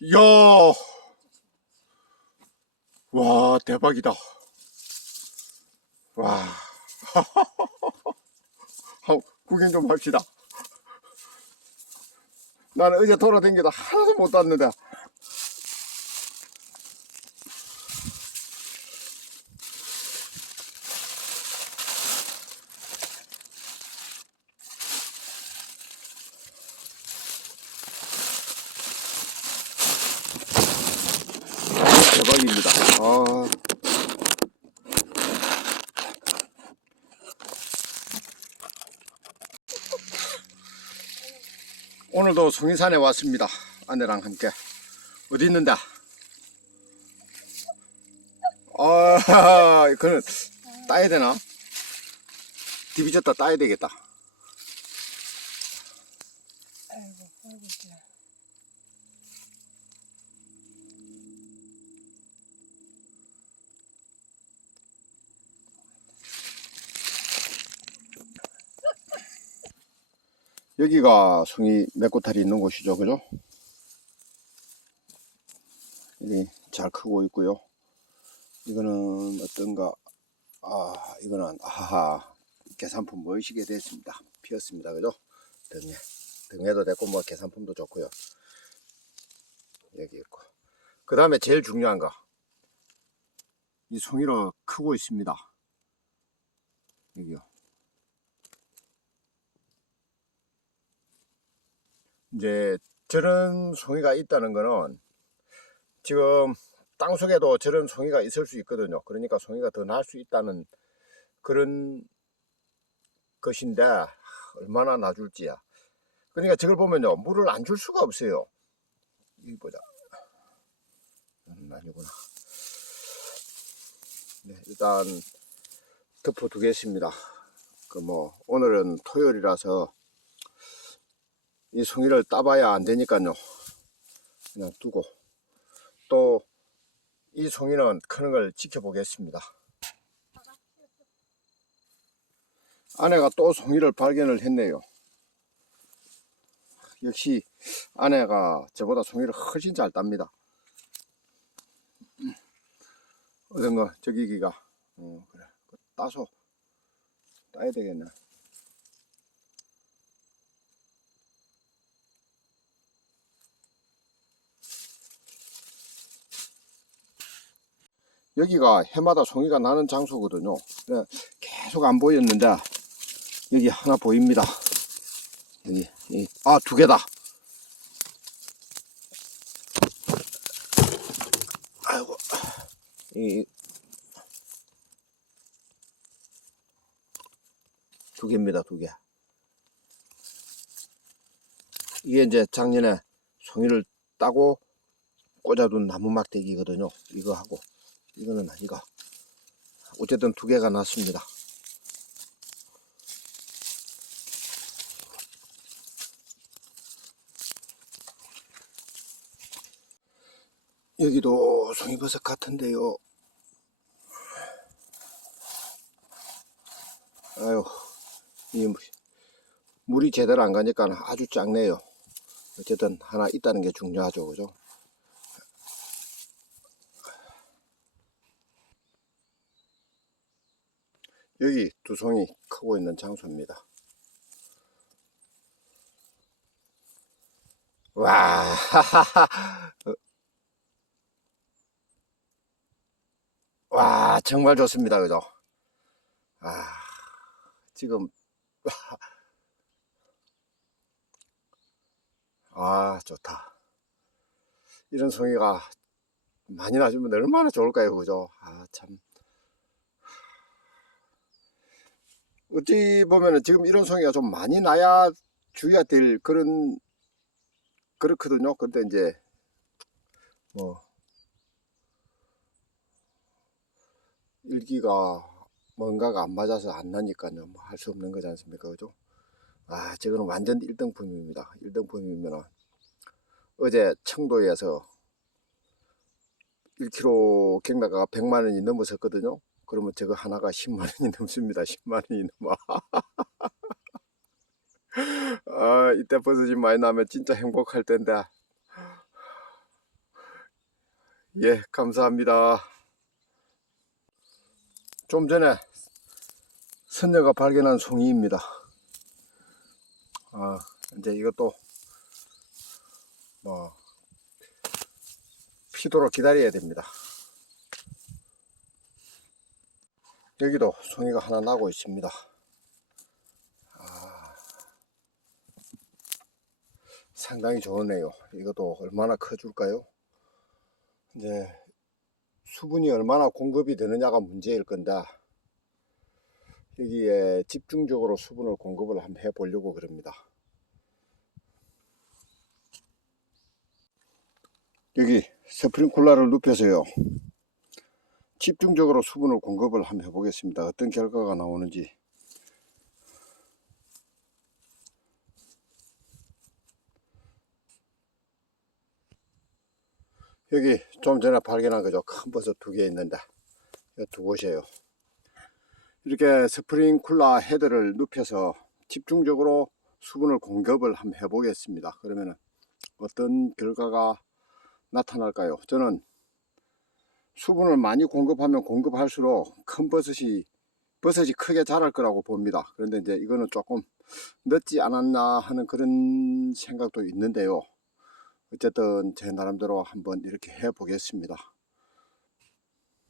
이야, 와, 대박이다. 와, 구경 좀 합시다. 나는 어제 돌아다니다 하나도 못 땄는데. 대박입니다. 아. 오늘도 송이산에 왔습니다. 아내랑 함께. 어디 있는데? 아, 그는 따야 되나? 디비졌다 따야 되겠다. 아이고, 아이고, 여기가 송이 메꼬탈이 있는 곳이죠, 그죠? 여기 잘 크고 있고요. 이거는 어떤가, 아, 이거는, 아하, 계산품 모이시게 됐습니다. 피었습니다, 그죠? 등에. 등에도 됐고, 뭐, 계산품도 좋고요. 여기 있고. 그 다음에 제일 중요한 거. 이 송이로 크고 있습니다. 여기요. 이제 저런 송이가 있다는 거는 지금 땅 속에도 저런 송이가 있을 수 있거든요. 그러니까 송이가 더 나을 수 있다는 그런 것인데 얼마나 놔줄지야. 그러니까 저걸 보면요. 물을 안 줄 수가 없어요. 여기 보자. 음, 아니구나. 네, 일단 덮어 두겠습니다. 그 뭐 오늘은 토요일이라서 이 송이를 따봐야 안 되니까요. 그냥 두고 또 이 송이는 크는 걸 지켜보겠습니다. 아내가 또 송이를 발견을 했네요. 역시 아내가 저보다 송이를 훨씬 잘 땁니다. 어떤 거 저기기가 어, 그래 따서 따야 되겠네. 여기가 해마다 송이가 나는 장소거든요. 그래, 계속 안 보였는데 여기 하나 보입니다. 여기 아 두 개다. 아이고 이 두 개입니다, 두 개. 이게 이제 작년에 송이를 따고 꽂아둔 나무 막대기거든요. 이거 하고 이거는 이거. 어쨌든 두 개가 났습니다. 여기도 송이버섯 같은데요. 아유, 이 물- 물이 제대로 안 가니까 아주 작네요. 어쨌든 하나 있다는 게 중요하죠, 그죠? 여기 두 송이 크고 있는 장소입니다. 와, 와, 정말 좋습니다, 그죠? 아, 지금, 아, 좋다. 이런 송이가 많이 나주면 얼마나 좋을까요, 그죠? 아, 참. 어찌 보면은 지금 이런 송이가 좀 많이 나야 주의가 될 그런 그렇거든요. 근데 이제 뭐 일기가 뭔가가 안 맞아서 안 나니까요. 뭐 할 수 없는 거지 않습니까? 그죠? 아, 저거는 완전 1등 품입니다. 1등 품이면은 어제 청도에서 1kg 갱나가 100만 원이 넘었었거든요. 그러면 저거 하나가 10만 원이 넘습니다. 10만 원이 넘어. 아, 이때 버섯이 많이 나면 진짜 행복할 텐데. 예, 감사합니다. 좀 전에 선녀가 발견한 송이입니다. 아, 이제 이것도 뭐 피도록 기다려야 됩니다. 여기도 송이가 하나 나고 있습니다. 아, 상당히 좋으네요. 이것도 얼마나 커줄까요? 이제 수분이 얼마나 공급이 되느냐가 문제일 건데 여기에 집중적으로 수분을 공급을 한번 해보려고 그럽니다. 여기 스프링쿨러를 눕혀서요. 집중적으로 수분을 공급을 한번 해보겠습니다. 어떤 결과가 나오는지. 여기 좀 전에 발견한 거죠. 큰 버섯 두 개 있는데 이두 곳이에요. 이렇게 스프링쿨러 헤드를 눕혀서 집중적으로 수분을 공급을 한번 해보겠습니다. 그러면 어떤 결과가 나타날까요? 저는 수분을 많이 공급하면 공급할수록 큰 버섯이 버섯이 크게 자랄 거라고 봅니다. 그런데 이제 이거는 조금 늦지 않았나 하는 그런 생각도 있는데요. 어쨌든 제 나름대로 한번 이렇게 해 보겠습니다.